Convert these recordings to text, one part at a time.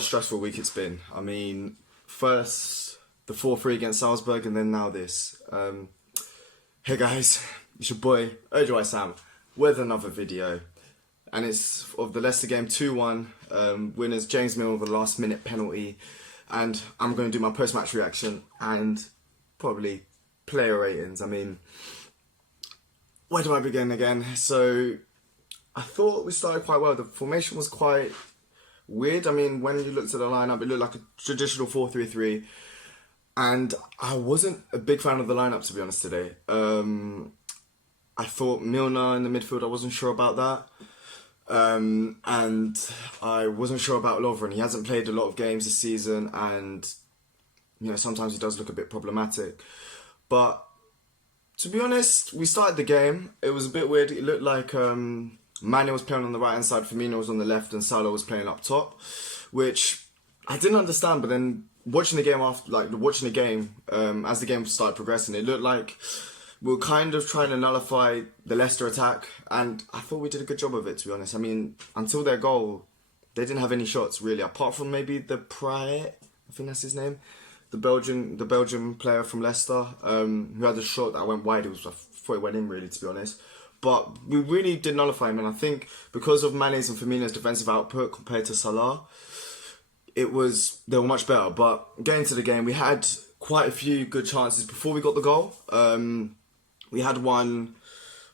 a stressful week it's been. I mean, first the 4-3 against Salzburg and then now this. Hey guys, it's your boy Ojo Sam with another video. And it's of the Leicester game 2-1. Winners James Milner with a last minute penalty. And I'm going to do my post-match reaction and probably player ratings. I mean, where do I begin again? So, I thought we started quite well. The formation was quite weird. I mean, when you looked at the lineup, it looked like a traditional 4-3-3. And I wasn't a big fan of the lineup, to be honest, today. I thought Milner in the midfield, I wasn't sure about that. And I wasn't sure about Lovren. He hasn't played a lot of games this season, and you know, sometimes he does look a bit problematic. But to be honest, we started the game. It was a bit weird. It looked like Mane was playing on the right hand side, Firmino was on the left, and Salah was playing up top, which I didn't understand. But then watching the game as the game started progressing, it looked like we were kind of trying to nullify the Leicester attack, and I thought we did a good job of it, to be honest. I mean, until their goal, they didn't have any shots, really, apart from maybe the Praet, I think that's his name, the Belgian player from Leicester, who had a shot that went wide. I thought it went in, really, to be honest. But we really did nullify him, and I think because of Mane's and Firmino's defensive output compared to Salah, they were much better. But getting to the game, we had quite a few good chances before we got the goal. We had one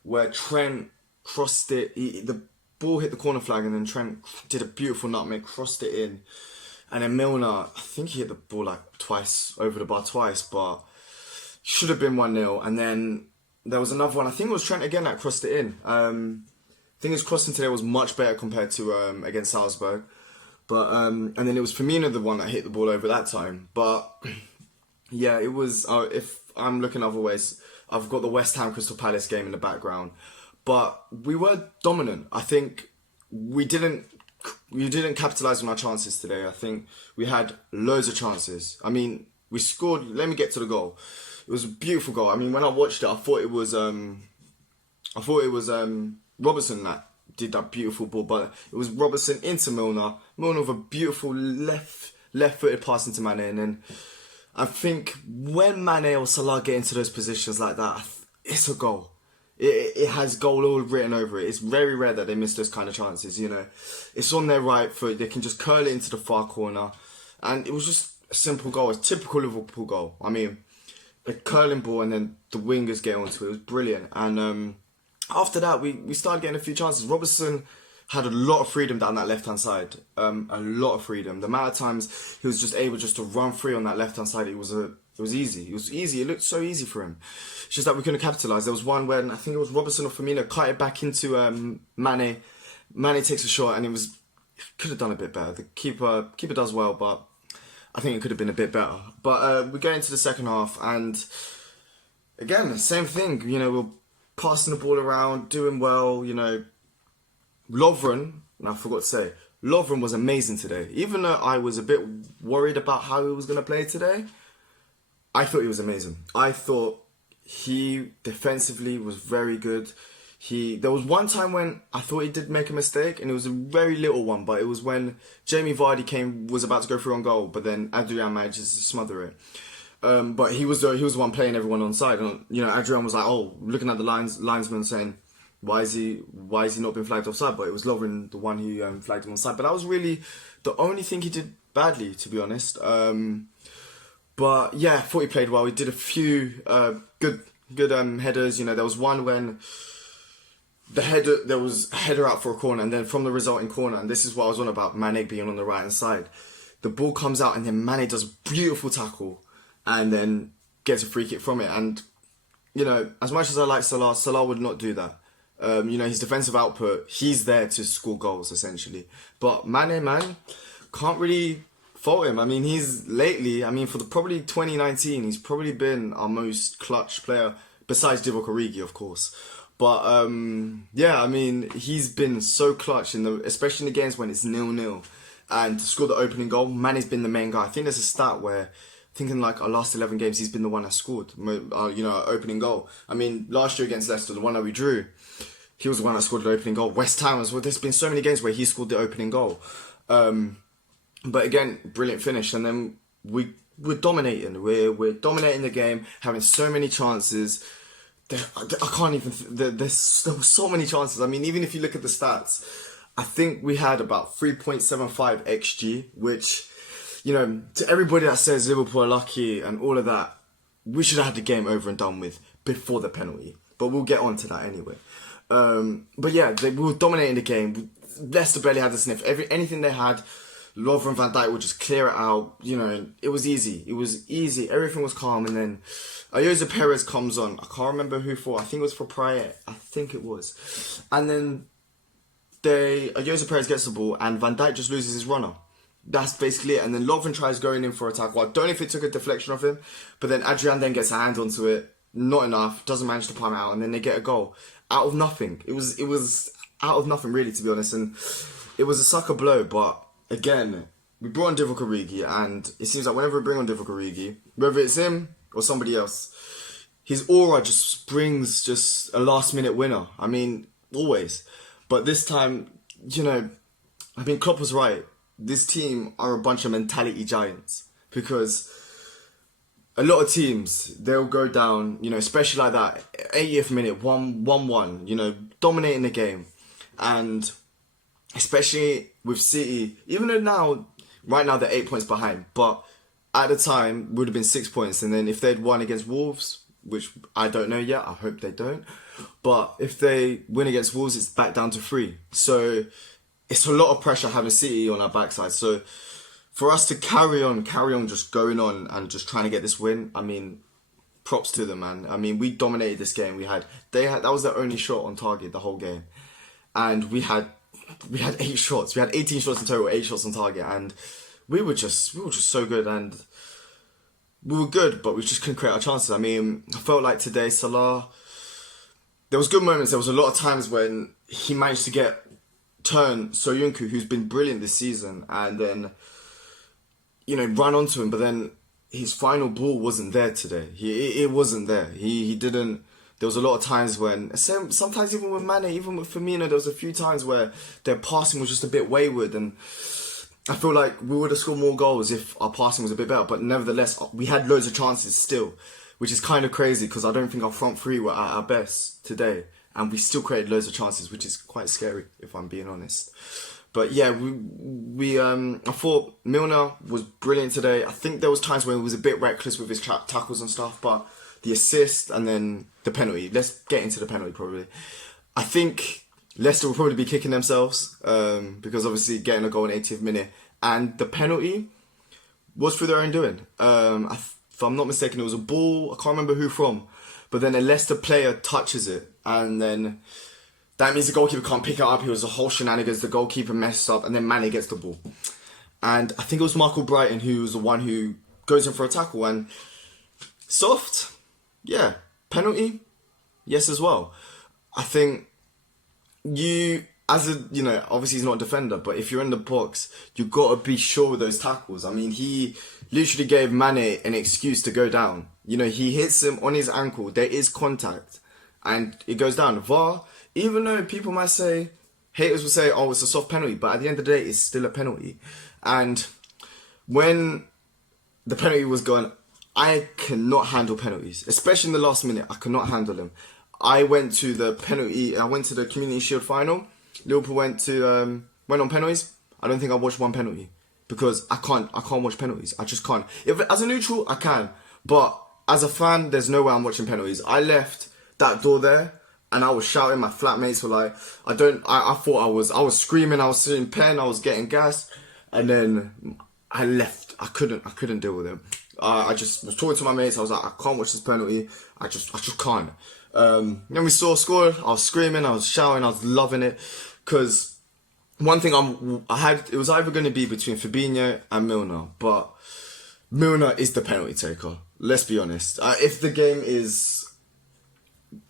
where Trent crossed it. The ball hit the corner flag and then Trent did a beautiful nutmeg, crossed it in. And then Milner, I think he hit the ball like twice, over the bar twice, but should have been 1-0. And then there was another one, I think it was Trent again that crossed it in. I think his crossing today was much better compared to against Salzburg. But and then it was Firmino the one that hit the ball over that time. But yeah, it was, if I'm looking other ways, I've got the West Ham Crystal Palace game in the background. But we were dominant. I think we didn't capitalise on our chances today. I think we had loads of chances. I mean, we scored. Let me get to the goal. It was a beautiful goal. I mean, when I watched it, I thought it was Robertson that did that beautiful ball, but it was Robertson into Milner. Milner with a beautiful left-footed pass into Mane, and then I think when Mane or Salah get into those positions like that, it's a goal. It has goal all written over it. It's very rare that they miss those kind of chances, you know. It's on their right foot. They can just curl it into the far corner. And it was just a simple goal. It's a typical Liverpool goal. I mean, a curling ball and then the wingers get onto it. It was brilliant. And after that, we started getting a few chances. Robertson had a lot of freedom down that left-hand side. A lot of freedom. The amount of times he was just able to run free on that left-hand side, it was easy. It was easy. It looked so easy for him. It's just that we couldn't capitalise. There was one when, I think it was Robertson or Firmino, cut it back into Mane. Mane takes a shot and could have done a bit better. The keeper does well, but I think it could have been a bit better. But we go into the second half and, again, the same thing. You know, we're passing the ball around, doing well, you know. Lovren, and I forgot to say, Lovren was amazing today. Even though I was a bit worried about how he was going to play today, I thought he was amazing. I thought he defensively was very good. There was one time when I thought he did make a mistake, and it was a very little one, but it was when Jamie Vardy was about to go through on goal, but then Adrian managed to smother it. But he was the one playing everyone on side, and you know, Adrian was like, looking at the linesman saying, why is he not been flagged offside? But it was Lovren, the one who flagged him offside. But that was really the only thing he did badly, to be honest. But yeah, I thought he played well. He did a few good headers. You know, there was one when there was a header out for a corner, and then from the resulting corner, and this is what I was on about, Mane being on the right hand side. The ball comes out, and then Mane does a beautiful tackle, and then gets a free kick from it. And you know, as much as I like Salah would not do that. You know, his defensive output, he's there to score goals, essentially. But Mane, can't really fault him. I mean, for probably 2019, he's probably been our most clutch player, besides Divock Origi, of course. But, yeah, I mean, he's been so clutch, especially in the games when it's 0-0. And to score the opening goal, Mane's been the main guy. I think there's a stat where, I think in like our last 11 games, he's been the one that scored, you know, opening goal. I mean, last year against Leicester, the one that we drew, he was the one that scored the opening goal. West Ham as well. There's been so many games where he scored the opening goal. But again, brilliant finish, and then we're dominating. We're dominating the game, having so many chances. I can't even. There were so many chances. I mean, even if you look at the stats, I think we had about 3.75 xG, which, you know, to everybody that says Liverpool are lucky and all of that, we should have had the game over and done with before the penalty. But we'll get on to that anyway. But yeah, we were dominating the game. Leicester barely had a sniff. Anything they had, Lovren and Van Dijk would just clear it out. You know, it was easy. It was easy. Everything was calm. And then Ayoze Perez comes on. I can't remember who for. I think it was for Praet. I think it was. And then Ayoze Perez gets the ball and Van Dijk just loses his runner. That's basically it. And then Lovren tries going in for a tackle. I don't know if it took a deflection off him, but then Adrian then gets a hand onto it. Not enough. Doesn't manage to palm it out, and then they get a goal out of nothing. It was out of nothing, really, to be honest. And it was a sucker blow. But again, we brought on Divock Origi, and it seems like whenever we bring on Divock Origi, whether it's him or somebody else, his aura just brings just a last-minute winner. I mean, always. But this time, you know, I mean, Klopp was right. This team are a bunch of mentality giants, because a lot of teams, they'll go down, you know, especially like that, 80th minute, 1-1, you know, dominating the game. And especially with City, even though right now they're 8 points behind, but at the time would have been 6 points. And then if they'd won against Wolves, which I don't know yet, I hope they don't. But if they win against Wolves, it's back down to 3. So it's a lot of pressure having City on our backside. So for us to carry on just going on and just trying to get this win, I mean, props to them, man. I mean, we dominated this game. That was their only shot on target the whole game. And we had 8 shots. We had 18 shots in total, 8 shots on target, and we were just so good, and we were good, but we just couldn't create our chances. I mean, I felt like today Salah, there was good moments. There was a lot of times when he managed to turn Soyuncu, who's been brilliant this season, and then, you know, run onto him. But then his final ball wasn't there today. It wasn't there. He didn't. There was a lot of times when, sometimes even with Mane, even with Firmino, there was a few times where their passing was just a bit wayward, and I feel like we would have scored more goals if our passing was a bit better. But nevertheless, we had loads of chances still, which is kind of crazy, because I don't think our front three were at our best today. And we still created loads of chances, which is quite scary, if I'm being honest. But yeah, I thought Milner was brilliant today. I think there was times when he was a bit reckless with his tackles and stuff, but the assist and then the penalty. Let's get into the penalty probably. I think Leicester will probably be kicking themselves, because obviously getting a goal in 80th minute, and the penalty was through their own doing. If I'm not mistaken, it was a ball. I can't remember who from. But then a Leicester player touches it, and then that means the goalkeeper can't pick it up. It was a whole shenanigans. The goalkeeper messed up, and then Mane gets the ball. And I think it was Michael Brighton who was the one who goes in for a tackle. And soft, yeah. Penalty, yes as well. I think obviously he's not a defender, but if you're in the box, you've got to be sure with those tackles. I mean, he literally gave Mane an excuse to go down. You know, he hits him on his ankle. There is contact, and it goes down. VAR, even though people might say, haters will say, oh, it's a soft penalty, but at the end of the day, it's still a penalty. And when the penalty was gone, I cannot handle penalties, especially in the last minute. I cannot handle them. I went to the Community Shield final. Liverpool went on penalties. I don't think I watched one penalty, because I can't watch penalties. I just can't. If as a neutral, I can, but as a fan, there's no way I'm watching penalties. I left that door there, and I was shouting. My flatmates were like, I thought I was screaming. I was sitting pen. I was getting gas, and then I left. I couldn't deal with it. I just was talking to my mates. I was like, I can't watch this penalty. I just can't. Then we scored. I was screaming. I was shouting. I was loving it, because one thing it was either going to be between Fabinho and Milner, but Milner is the penalty taker. Let's be honest. If the game is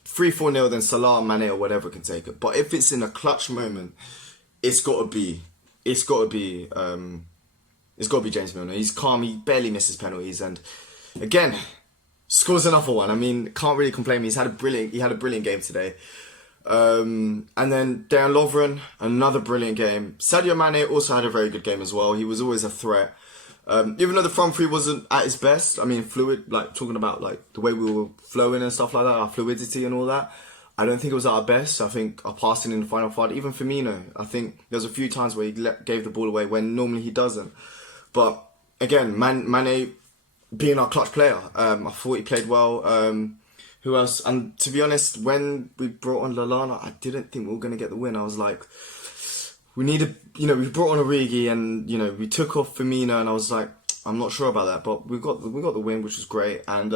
3-4-0, then Salah, Mane, or whatever can take it. But if it's in a clutch moment, it's got to be James Milner. He's calm. He barely misses penalties, and again, scores another one. I mean, can't really complain. He had a brilliant game today. And then Dejan Lovren, another brilliant game. Sadio Mane also had a very good game as well. He was always a threat. Even though the front three wasn't at its best, I mean, fluid, like talking about like the way we were flowing and stuff like that, our fluidity and all that, I don't think it was at our best. I think our passing in the final third, even Firmino, I think there was a few times where he gave the ball away when normally he doesn't. But again, Mane being our clutch player, I thought he played well. Who else? And to be honest, when we brought on Lallana, I didn't think we were going to get the win. I was like, we brought on Origi and, we took off Firmino, and I was like, I'm not sure about that. But we got the win, which was great. And,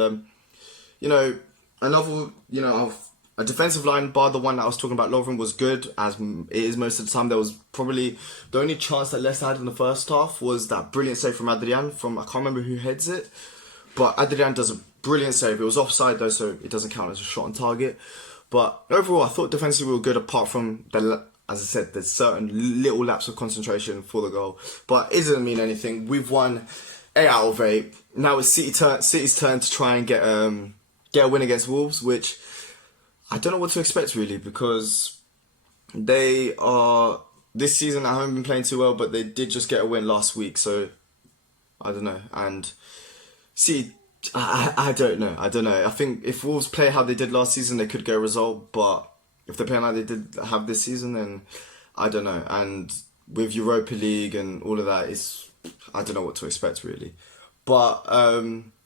a defensive line, bar the one that I was talking about, Lovren, was good, as it is most of the time. There was probably the only chance that Leicester had in the first half was that brilliant save from Adrian, I can't remember who heads it, but Adrian does a brilliant save. It was offside though, so it doesn't count as a shot on target. But overall, I thought defensively we were good, apart from, as I said, there's certain little lapse of concentration for the goal. But it doesn't mean anything. We've won 8 out of 8. Now it's City's turn to try and get a win against Wolves, which I don't know what to expect really, because they are, this season I haven't been playing too well, but they did just get a win last week, so I don't know. And see, I don't know. I think if Wolves play how they did last season, they could get a result, but if they're playing like they did have this season, then I don't know. And with Europa League and all of that, I don't know what to expect really. But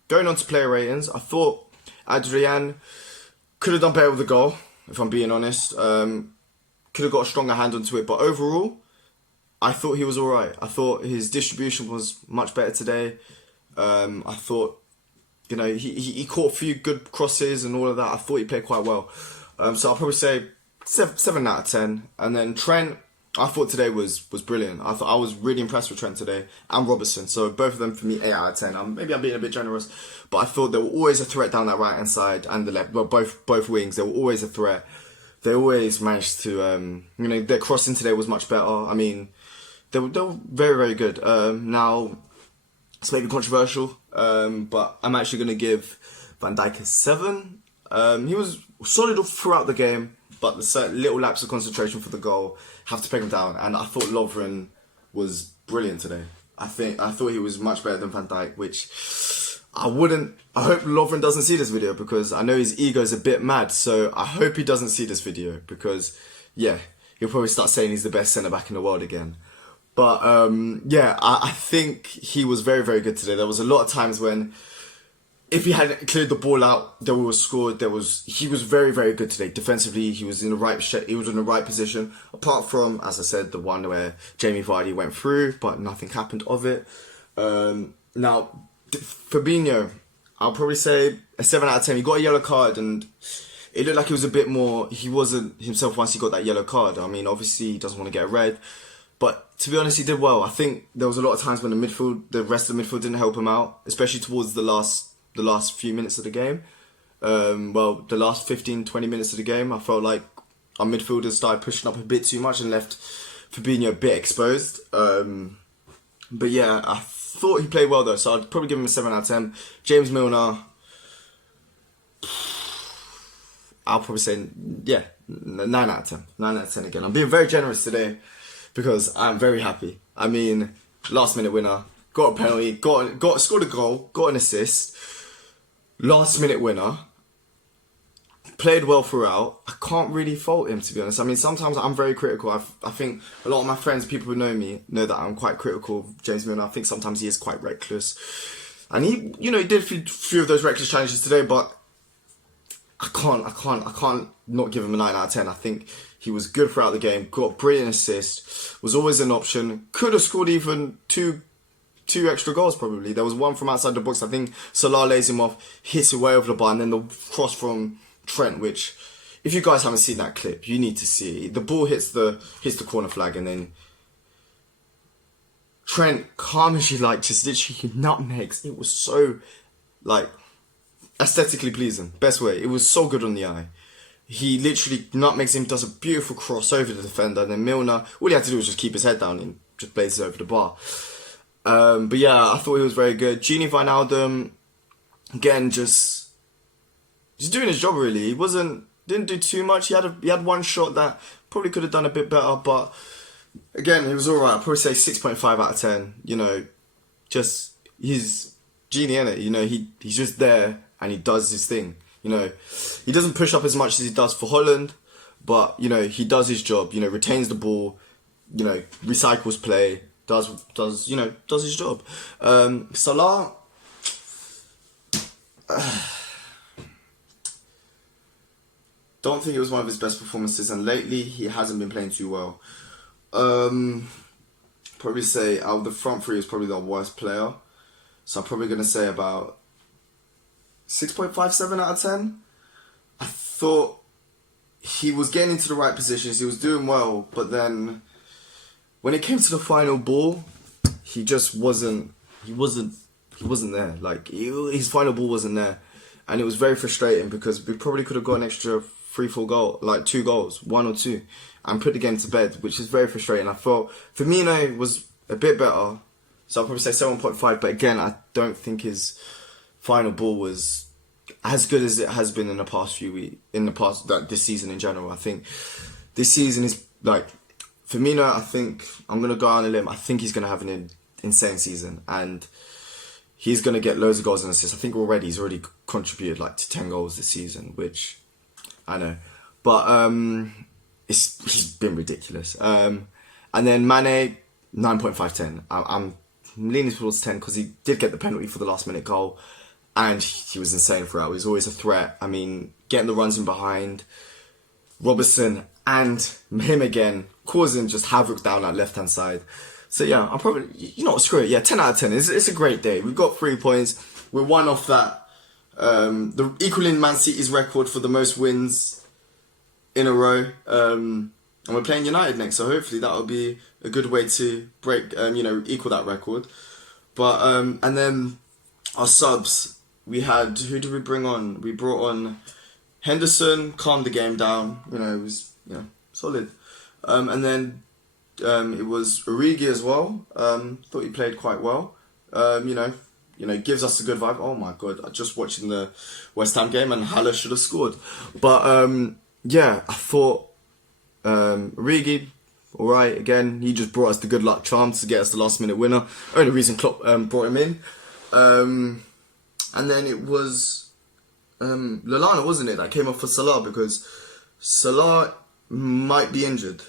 going on to player ratings, I thought Adrian could have done better with the goal, if I'm being honest. Could have got a stronger hand onto it. But overall, I thought he was alright. I thought his distribution was much better today. I thought, he caught a few good crosses and all of that. I thought he played quite well. So I'll probably say 7 out of 10. And then Trent, I thought today was brilliant. I was really impressed with Trent today, and Robertson. So both of them for me 8 out of 10. Maybe I'm being a bit generous, but I thought they were always a threat down that right hand side and the left. Well, both wings, they were always a threat. They always managed to, their crossing today was much better. I mean, they were very, very good. Now it's maybe controversial, but I'm actually going to give Van Dijk a 7. He was solid throughout the game, but the certain little lapse of concentration for the goal have to peg him down. And I thought Lovren was brilliant today. I thought he was much better than Van Dijk, which I hope Lovren doesn't see this video, because I know his ego is a bit mad. So I hope he doesn't see this video, because he'll probably start saying he's the best centre back in the world again. But I think he was very, very good today. There was a lot of times when, if he hadn't cleared the ball out, there was scored. He was very, very good today. Defensively, he was in the right position. Apart from, as I said, the one where Jamie Vardy went through, but nothing happened of it. Now, Fabinho, I'll probably say a 7 out of 10. He got a yellow card, and it looked like he was a bit more. He wasn't himself once he got that yellow card. I mean, obviously he doesn't want to get a red, but to be honest, he did well. I think there was a lot of times when the rest of the midfield didn't help him out, especially towards the last few minutes of the game. The last 15-20 minutes of the game, I felt like our midfielders started pushing up a bit too much and left Fabinho a bit exposed. But yeah, I thought he played well though, so I'd probably give him a 7 out of 10. James Milner, I'll probably say 9 out of 10. 9 out of 10 again. I'm being very generous today because I'm very happy. I mean, last minute winner, got a penalty, scored a goal, got an assist. Last minute winner, played well throughout. I can't really fault him, to be honest. I mean, sometimes I'm very critical. I think a lot of my friends, people who know me, know that I'm quite critical of James Milner. I think sometimes he is quite reckless. And he did a few of those reckless challenges today, but I can't not give him a 9 out of 10. I think he was good throughout the game, got a brilliant assist, was always an option, could have scored even two extra goals probably. There was one from outside the box. I think Salah lays him off, hits it way over the bar, and then the cross from Trent, which, if you guys haven't seen that clip, you need to see it. The ball hits the corner flag, and then Trent calmly just literally nutmegs. It was so aesthetically pleasing. Best way. It was so good on the eye. He literally nutmegs him, does a beautiful cross over the defender, and then Milner, all he had to do was just keep his head down and just blazes over the bar. But yeah, I thought he was very good. Gini Wijnaldum, again, just doing his job really. He wasn't didn't do too much. He had one shot that probably could have done a bit better, but again, it was all right. I'd probably say 6.5 out of 10. You know, just he's genie in it. You know, he's just there and he does his thing. You know, he doesn't push up as much as he does for Holland, but you know, he does his job. You know, retains the ball. You know, recycles play. Does his job. Salah. Don't think it was one of his best performances, and lately he hasn't been playing too well. Probably say out of the front three, is probably the worst player. So I'm probably gonna say about 6.57 out of 10. I thought he was getting into the right positions, he was doing well, but then when it came to the final ball, he just wasn't there. Like his final ball wasn't there, and it was very frustrating because we probably could have got an extra 3-4 goal, like 2 goals, 1 or 2, and put the game to bed, which is very frustrating. I thought Firmino was a bit better, so I'll probably say 7.5. But again, I don't think his final ball was as good as it has been in the past few weeks, this season in general. I think this season is like Firmino. I think I'm gonna go on a limb. I think he's gonna have an insane season, and he's gonna get loads of goals and assists. I think he's already contributed like to 10 goals this season, which I know, but he's been ridiculous. And then Mane, 9.5/10. I'm leaning towards 10 because he did get the penalty for the last minute goal, and he was insane throughout. He was always a threat. I mean, getting the runs in behind, Robertson and him again causing just havoc down that left hand side. So yeah, I'm probably, you know what, screw it. Yeah, 10 out of 10. It's a great day. We've got 3 points. We're one off that. The equaling Man City's record for the most wins in a row. And we're playing United next, so hopefully that will be a good way to break, equal that record. But and then our subs, we had, who did we bring on? We brought on Henderson, calmed the game down. You know, it was solid. And then it was Origi as well. Thought he played quite well. Gives us a good vibe. Oh my god, I just watching the West Ham game and Haller should have scored. But I thought Origi, alright, again, he just brought us the good luck charm to get us the last minute winner. Only reason Klopp brought him in. And then it was Lallana, wasn't it, that came off for Salah, because Salah might be injured.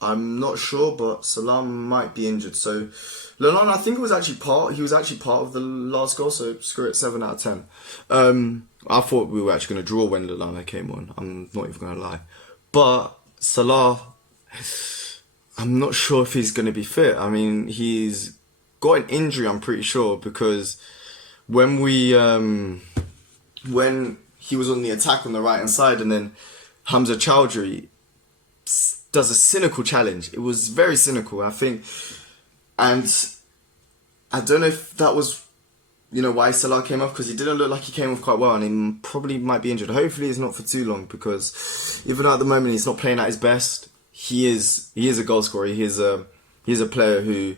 I'm not sure, but Salah might be injured. So Lallana, I think he was actually part of the last goal, so screw it, 7 out of 10. I thought we were actually going to draw when Lallana came on. I'm not even going to lie. But Salah, I'm not sure if he's going to be fit. I mean, he's got an injury, I'm pretty sure, because when he was on the attack on the right hand side, and then Hamza Chowdhury does a cynical challenge. It was very cynical, I think. And I don't know if that was, why Salah came off, because he didn't look like he came off quite well, and he probably might be injured. Hopefully it's not for too long, because even at the moment he's not playing at his best. He is a goal scorer. He is a player who,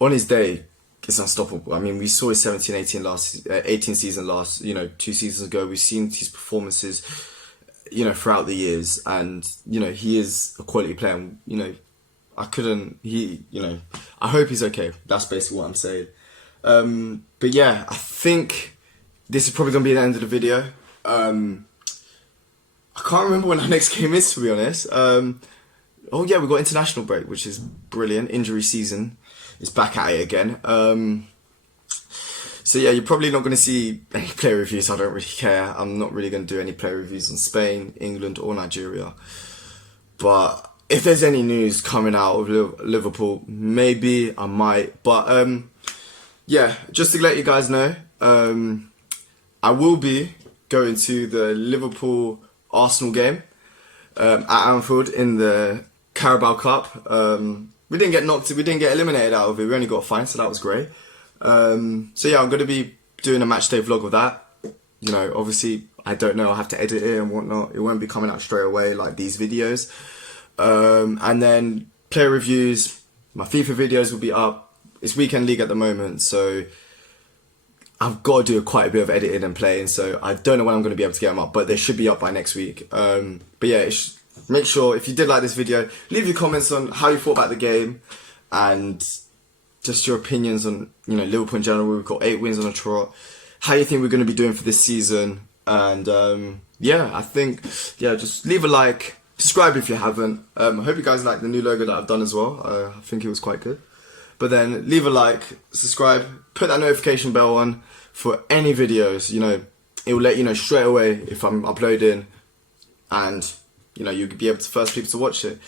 on his day, is unstoppable. I mean, we saw his 17-18 season last, 2 seasons ago. We've seen his performances, throughout the years, and, he is a quality player. And, I hope he's okay. That's basically what I'm saying. But yeah, I think this is probably going to be the end of the video. I can't remember when our next game is, to be honest. We've got international break, which is brilliant. Injury season is back at it again. So yeah, you're probably not going to see any player reviews. I don't really care. I'm not really going to do any player reviews on Spain, England or Nigeria. But if there's any news coming out of Liverpool, maybe I might. But just to let you guys know, I will be going to the Liverpool-Arsenal game at Anfield in the Carabao Cup. We didn't get eliminated out of it. We only got a fine, so that was great. I'm going to be doing a match day vlog of that. Obviously, I don't know. I'll have to edit it and whatnot. It won't be coming out straight away like these videos. And then player reviews. My FIFA videos will be up. It's weekend league at the moment, so I've got to do quite a bit of editing and playing, so I don't know when I'm going to be able to get them up, but they should be up by next week. But yeah, make sure if you did like this video, leave your comments on how you thought about the game and just your opinions on, you know, Liverpool in general. We've got 8 wins on a trot. How you think we're going to be doing for this season? And yeah, I think, yeah, just leave a like, subscribe if you haven't. I hope you guys like the new logo that I've done as well. I think it was quite good. But then leave a like, subscribe, put that notification bell on for any videos. You know, it will let you know straight away if I'm uploading, and you know, you'll be able to first people to watch it.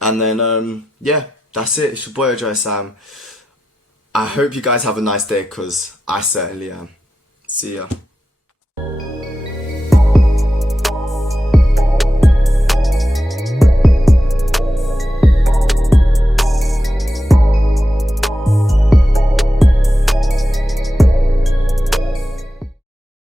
And then yeah, that's it. It's your boy Ojo Sam. I hope you guys have a nice day, because I certainly am. See ya.